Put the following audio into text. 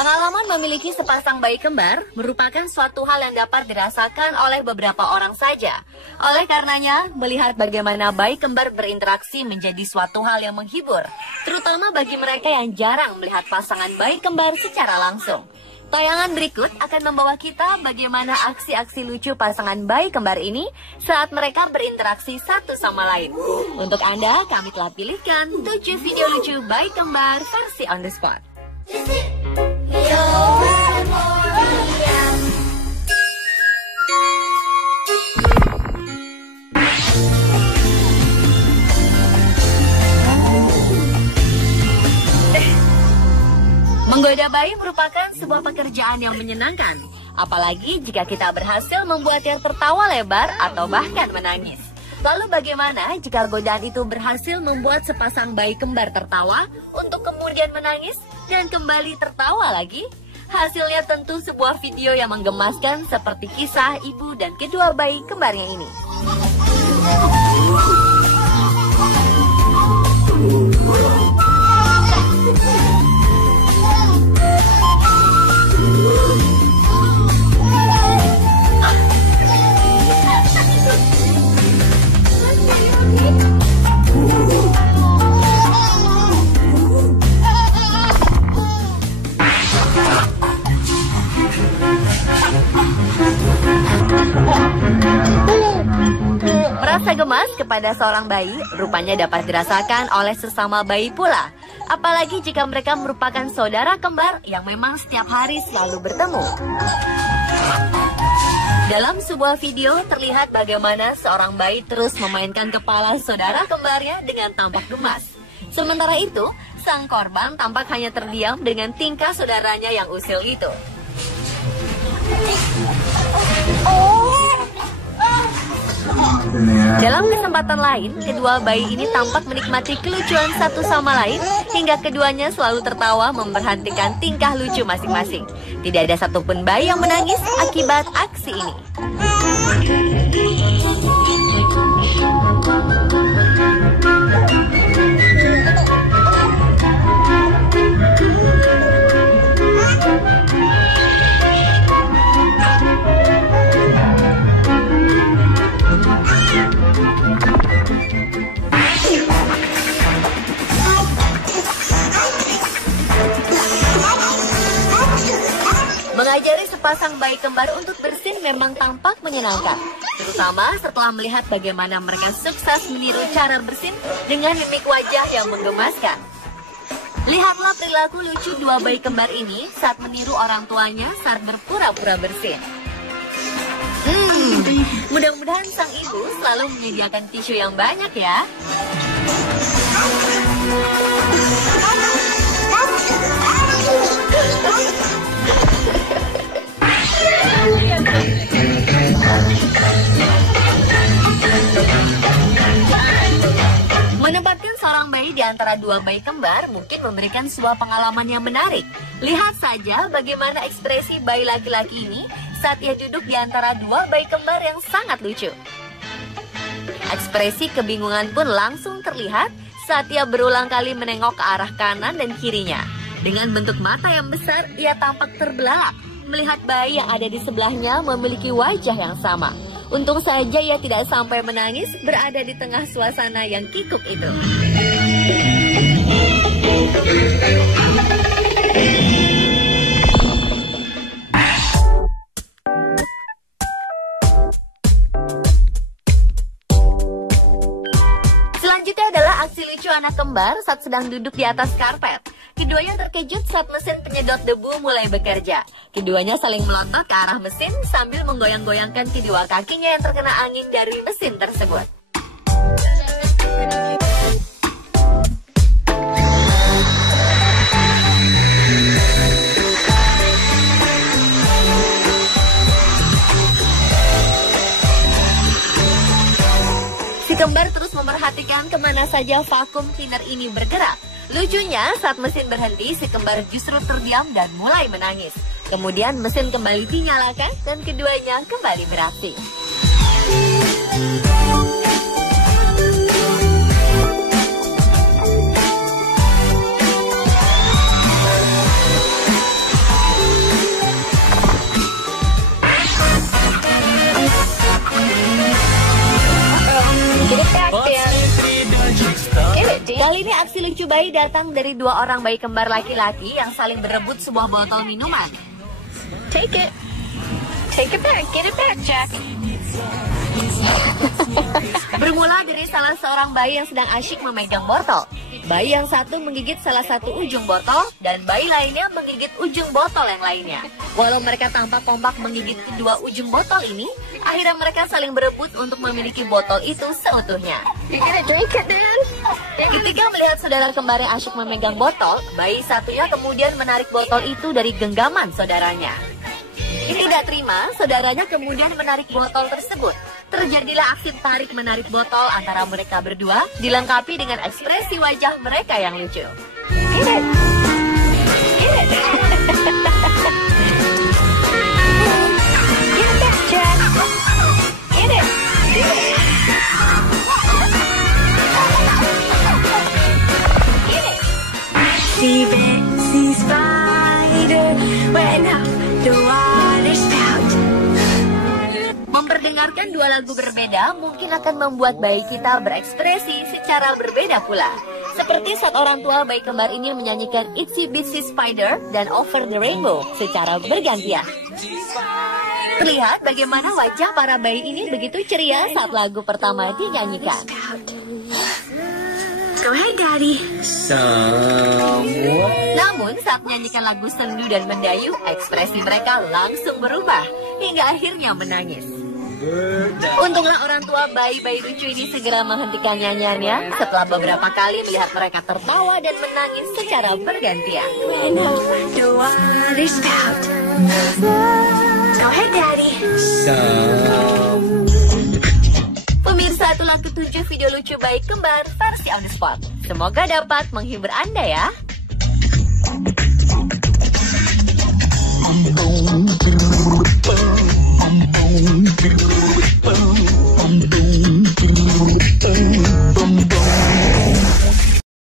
Pengalaman memiliki sepasang bayi kembar merupakan suatu hal yang dapat dirasakan oleh beberapa orang saja. Oleh karenanya, melihat bagaimana bayi kembar berinteraksi menjadi suatu hal yang menghibur, terutama bagi mereka yang jarang melihat pasangan bayi kembar secara langsung. Tayangan berikut akan membawa kita bagaimana aksi-aksi lucu pasangan bayi kembar ini saat mereka berinteraksi satu sama lain. Untuk Anda, kami telah pilihkan 7 video lucu bayi kembar versi on the spot. Menggoda bayi merupakan sebuah pekerjaan yang menyenangkan, apalagi jika kita berhasil membuatnya tertawa lebar atau bahkan menangis. Lalu bagaimana jika godaan itu berhasil membuat sepasang bayi kembar tertawa untuk kemudian menangis dan kembali tertawa lagi? Hasilnya tentu sebuah video yang menggemaskan seperti kisah ibu dan kedua bayi kembarnya ini. Merasa gemas kepada seorang bayi rupanya dapat dirasakan oleh sesama bayi pula. Apalagi jika mereka merupakan saudara kembar yang memang setiap hari selalu bertemu. Dalam sebuah video terlihat bagaimana seorang bayi terus memainkan kepala saudara kembarnya dengan tampak gemas. Sementara itu, sang korban tampak hanya terdiam dengan tingkah saudaranya yang usil itu. Dalam kesempatan lain, kedua bayi ini tampak menikmati kelucuan satu sama lain hingga keduanya selalu tertawa memberhentikan tingkah lucu masing-masing. Tidak ada satupun bayi yang menangis akibat aksi ini. Mengajari sepasang bayi kembar untuk bersin memang tampak menyenangkan, terutama setelah melihat bagaimana mereka sukses meniru cara bersin dengan mimik wajah yang menggemaskan. Lihatlah perilaku lucu dua bayi kembar ini saat meniru orang tuanya saat berpura-pura bersin. Mudah-mudahan sang ibu selalu menyediakan tisu yang banyak ya. Menempatkan seorang bayi di antara dua bayi kembar mungkin memberikan sebuah pengalaman yang menarik. Lihat saja bagaimana ekspresi bayi laki-laki ini saat ia duduk di antara dua bayi kembar yang sangat lucu. Ekspresi kebingungan pun langsung terlihat saat ia berulang kali menengok ke arah kanan dan kirinya. Dengan bentuk mata yang besar, ia tampak terbelalak melihat bayi yang ada di sebelahnya memiliki wajah yang sama. Untung saja ia tidak sampai menangis berada di tengah suasana yang kikuk itu. Selanjutnya adalah aksi lucu anak kembar saat sedang duduk di atas karpet. Keduanya terkejut saat mesin penyedot debu mulai bekerja. Keduanya saling melontot ke arah mesin sambil menggoyang-goyangkan kedua kakinya yang terkena angin dari mesin tersebut. Si kembar terus memperhatikan kemana saja vakum cleaner ini bergerak. Lucunya, saat mesin berhenti, si kembar justru terdiam dan mulai menangis. Kemudian mesin kembali dinyalakan dan keduanya kembali beraksi. Kali ini aksi lucu bayi datang dari dua orang bayi kembar laki-laki yang saling berebut sebuah botol minuman. Take it back, get it back, Jack. Bermula dari salah seorang bayi yang sedang asyik memegang botol. Bayi yang satu menggigit salah satu ujung botol dan bayi lainnya menggigit ujung botol yang lainnya. Walau mereka tampak kompak menggigit kedua ujung botol ini, akhirnya mereka saling berebut untuk memiliki botol itu seutuhnya. You gonna drink it, man? Ketika melihat saudara kembarnya asyik memegang botol, bayi satunya kemudian menarik botol itu dari genggaman saudaranya. Tidak terima, saudaranya kemudian menarik botol tersebut. Terjadilah aksi tarik-menarik botol antara mereka berdua, dilengkapi dengan ekspresi wajah mereka yang lucu. Get it. Get it. Get it back, Jack. Get it. Get it. Get it. See Betsy Spider went up the water spout. Memperdengarkan dua lagu berbeda mungkin akan membuat bayi kita berekspresi secara berbeda pula. Seperti saat orang tua bayi kembar ini menyanyikan Itsy Bitsy Spider dan Over the Rainbow secara bergantian. Terlihat bagaimana wajah para bayi ini begitu ceria saat lagu pertama dinyanyikan. Go ahead, Daddy. Namun saat menyanyikan lagu sendu dan mendayu, ekspresi mereka langsung berubah hingga akhirnya menangis. Untunglah orang tua bayi-bayi lucu ini segera menghentikan nyanyiannya setelah beberapa kali melihat mereka tertawa dan menangis secara bergantian. The water spout. Go ahead, Daddy. Pemirsa, itulah ketujuh video lucu bayi kembar versi on the spot. Semoga dapat menghibur Anda ya.